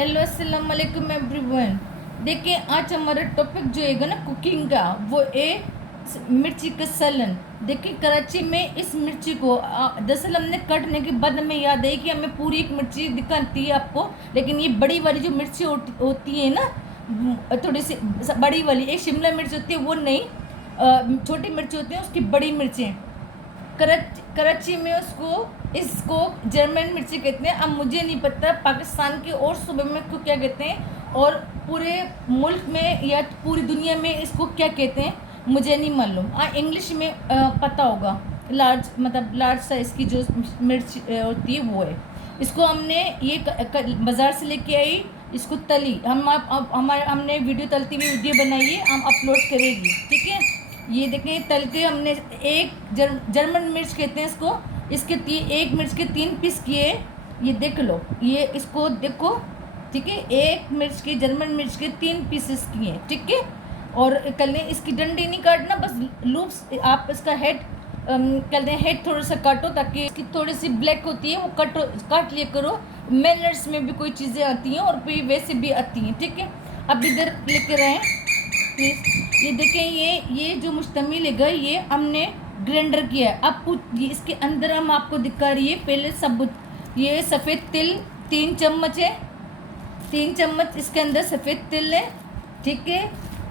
Hello अस्सलाम वालेकुम everyone. देखिए आज हमारा टॉपिक जो है ना कुकिंग का, वो है मिर्ची का सलन। देखिए कराची में इस मिर्ची को दरअसल हमने कटने के बाद हमें याद है कि हमें पूरी एक मिर्ची दिखाती है आपको, लेकिन ये बड़ी वाली जो मिर्ची होती है ना, थोड़ी सी बड़ी वाली एक शिमला मिर्च होती है, वो नहीं, छोटी मिर्ची होती है, उसकी बड़ी मिर्चें। कराची में इसको जर्मन मिर्ची कहते हैं। अब मुझे नहीं पता पाकिस्तान के और सूबे में इसको क्या कहते हैं, और पूरे मुल्क में या पूरी दुनिया में इसको क्या कहते हैं मुझे नहीं मालूम। इंग्लिश में पता होगा। लार्ज साइज़ की जो मिर्च होती है वो है। इसको हमने ये बाज़ार से लेके आई, इसको तली हमने वीडियो तलती हुई वीडियो बनाई है, हम अपलोड करेगी, ठीक है। ये देखें तल के हमने एक जर्मन मिर्च कहते हैं इसको, इसके एक मिर्च के 3 पीस किए। ये देख लो, ये इसको देखो, ठीक है। एक मिर्च के जर्मन मिर्च के 3 पीसेस किए, ठीक है। और कल इसकी डंडी नहीं काटना, बस लूप्स आप इसका हेड कल हेड थोड़ा सा काटो, ताकि इसकी थोड़ी सी ब्लैक होती है वो काट लिया करो। मैनर्स में भी कोई चीज़ें आती हैं और भी वैसे भी आती हैं, ठीक है। अब इधर लेके रहें प्लीज़। ये देखें, ये जो मुश्तमिल है, ये हमने ग्राइंडर किया है। अब इसके अंदर हम आपको दिखा रही है पहले सबूत। ये सफ़ेद तिल 3 चम्मच है, 3 चम्मच इसके अंदर सफ़ेद तिल है, ठीक है।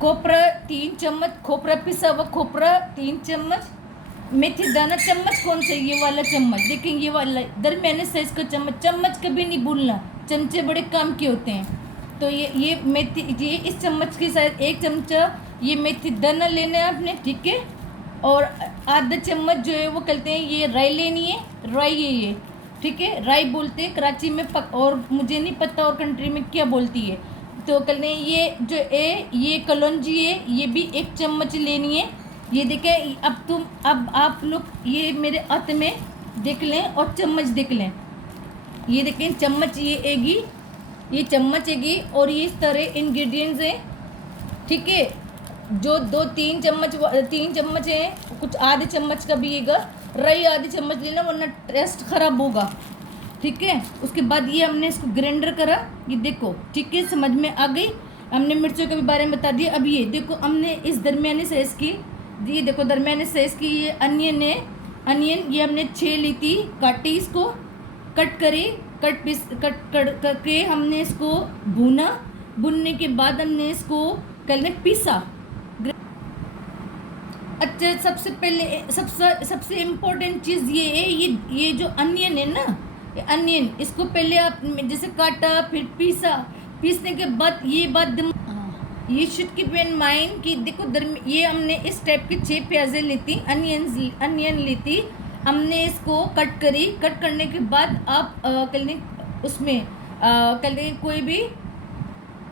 खोपरा 3 चम्मच, खोपरा पिसा हुआ खोपरा 3 चम्मच। मेथी दाना चम्मच कौन सा, ये वाला चम्मच, देखें ये वाला दरमियाने साइज़ का चम्मच कभी नहीं भूलना, चमचे बड़े काम के होते हैं। तो ये मेथी, ये इस चम्मच के साथ 1 चमचा ये मेथी दाना लेना है आपने, ठीक है। और आधा चम्मच जो है वो कहते हैं ये राई लेनी है, राई है ये, ठीक है। राई बोलते हैं कराची में, और मुझे नहीं पता और कंट्री में क्या बोलती है। तो कहते हैं ये जो है ये कलौंजी है, ये भी 1 चम्मच लेनी है। ये देखें, अब आप लोग ये मेरे हाथ में देख लें और चम्मच देख लें। ये देखें चम्मच, ये चम्मच हैगी, और ये इस तरह इंग्रेडिएंट्स हैं, ठीक है। जो 3 चम्मच हैं, कुछ आधे चम्मच का भी हैगा, राई आधे चम्मच लेना वरना टेस्ट ख़राब होगा, ठीक है। उसके बाद ये हमने इसको ग्राइंडर करा, ये देखो, ठीक है, समझ में आ गई। हमने मिर्चों के बारे में बता दिया। अब ये देखो, हमने इस दरमियाने साइज़ की, ये देखो दरमियाने साइज़ की ये अनियन है। अनियन ये हमने 6 ली थी, काटी, इसको कट करी, कट करके हमने इसको भूनने के बाद हमने इसको कल पीसा। अच्छा, सबसे पहले सबसे इम्पोर्टेंट चीज़ ये है, ये जो अनियन है ना, ये अनियन, इसको पहले आप जैसे काटा फिर पीसने के बाद ये बात ये शुड कीप इन माइंड कि देखो ये हमने इस टाइप की 6 प्याज़ें ली थी, अनियन ली थी हमने, इसको कट करने के बाद आप उसमें कोई भी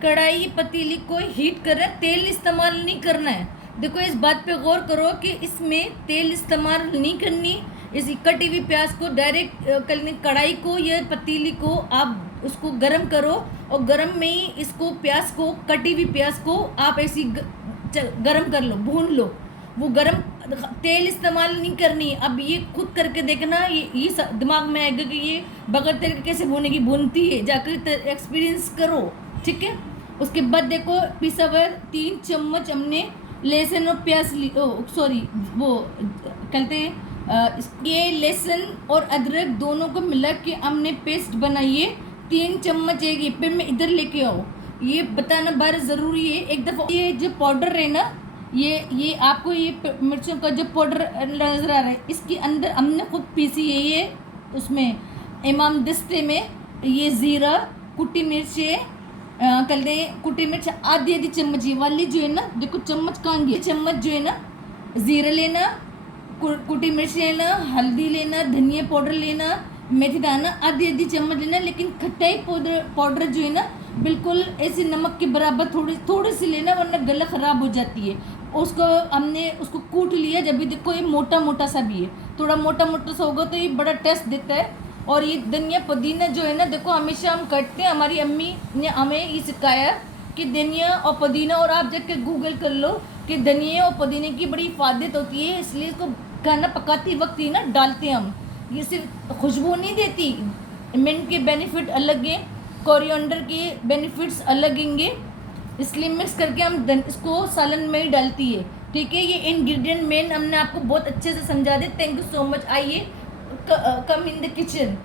कढ़ाई पतीली को हीट कर रहे, तेल इस्तेमाल नहीं करना है। देखो इस बात पे गौर करो कि इसमें तेल इस्तेमाल नहीं करनी। इस कटी हुई प्याज को डायरेक्ट कढ़ाई को या पतीली को आप उसको गरम करो, और गरम में ही इसको प्याज को, कटी हुई प्याज को आप ऐसी गरम कर लो, भून लो। वो गरम, तेल इस्तेमाल नहीं करनी। अब ये खुद करके देखना, ये दिमाग में आएगा कि ये बगैर तेल के कैसे भूनती है, जाकर एक्सपीरियंस करो, ठीक है। उसके बाद देखो पिसा हुआ 3 चम्मच हमने लहसुन और प्याज वो कहते हैं ये लहसुन और अदरक दोनों को मिला के हमने पेस्ट बनाई है। 3 चम्मच है ये, पे मैं इधर लेके आओ, ये बताना बार ज़रूरी है। एक दफ़ा ये जो पाउडर है ना, ये आपको ये मिर्चों का जो पाउडर नज़र आ रहा है, इसके अंदर हमने खुद पीसी है ये, उसमें इमाम दस्ते में ये ज़ीरा, कुटी मिर्च है, कुटी मिर्च आधी चम्मच, ये वाली जो है ना, देखो चम्मच कहाँ गई, चम्मच जो है ना, ज़ीरा लेना, कुटी मिर्च लेना, हल्दी लेना, धनिया पाउडर लेना, मेथी दाना आधी चम्मच लेना। लेकिन खटाई पाउडर जो है ना, बिल्कुल ऐसे नमक के बराबर थोड़ी सी लेना, वरना गला ख़राब हो जाती है। उसको हमने उसको कूट लिया। जब भी देखो ये मोटा सा भी है, थोड़ा मोटा सा होगा तो ये बड़ा टेस्ट देता है। और ये धनिया पुदीना जो है ना, देखो हमेशा हम करते हैं, हमारी अम्मी ने हमें ये सिखाया कि धनिया और पुदीना, और आप जाकर गूगल कर लो कि धनिया और पुदीने की बड़ी हिफाजत होती है, इसलिए इसको खाना पकाते वक्त ही ना डालते हैं हम। ये सिर्फ खुशबू नहीं देती, मिंट के बेनिफिट अलग हैं। कोरिएंडर के बेनिफिट्स अलग होंगे, इसलिए मिक्स करके हम इसको सालन में ही डालती है। ठीक है, ये इंग्रेडिएंट मेन हमने आपको बहुत अच्छे से समझा दिए। Thank you so much. आइए, कम इन द किचन।